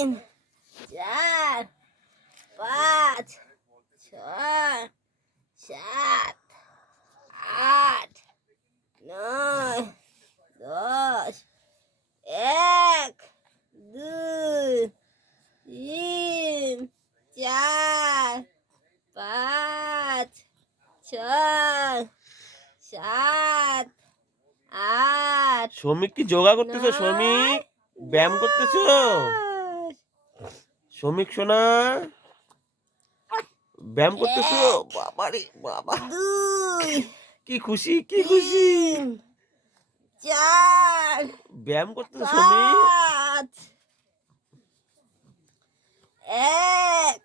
তিন, চার, পাঁচ, ছয়, সাত, আট, নয়, 10, 1, 2, 3, 4, 5, 6, 7, 8, শ্রমিক কি যোগা করতেছো? শ্রমিক ব্যায়াম করতেছো? শ্রমিক সোনা ব্যায়াম করতেছো? বাবারে বাবা, 2, কি খুশি, কি খুশি! 4, ব্যায়াম করতেছো শ্রমিক? 5, 1,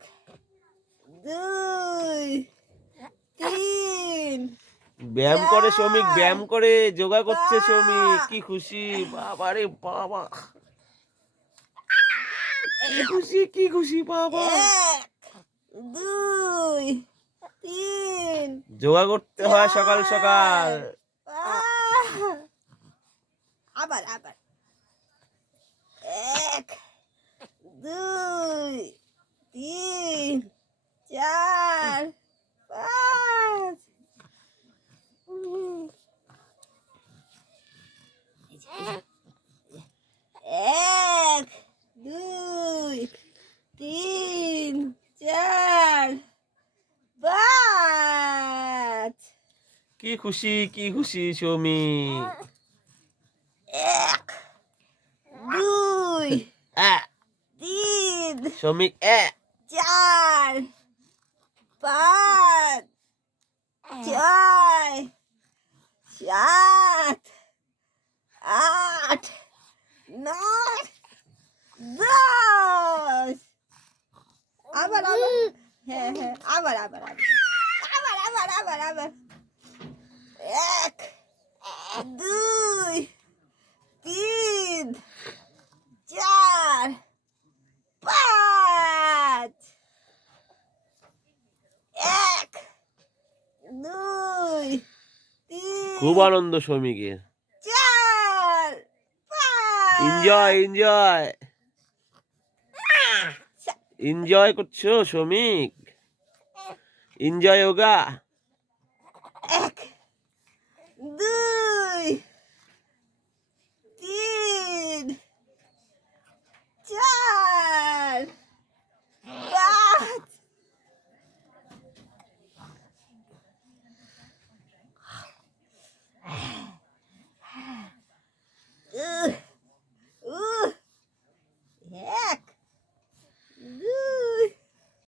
2, 3, ব্যায়াম করে শ্রমিক, ব্যায়াম করে, যোগা করছে শ্রমিক, কি খুশি! বাবারে বাবা, কি খুশি, কি খুশি বাবা! 1, 2, 3, যোগা করতে হয় সকাল সকাল। আবার 1, 2, 3, 4, 5, 1, 2, 3, 4, 5, কি খুশি, কি খুশি শ্রমিক! 1, 2, আহ, 3, শ্রমিক 4, 5, 6, 7, 8, 9, 10. আবার হ্যাঁ আবার 1, 2, 3, 4, 5, 1, 2, 3, খুব আনন্দ শ্রমিকের। 4, 5. এনজয় এনজয় এনজয় করছো শ্রমিক, এনজয় যোগা।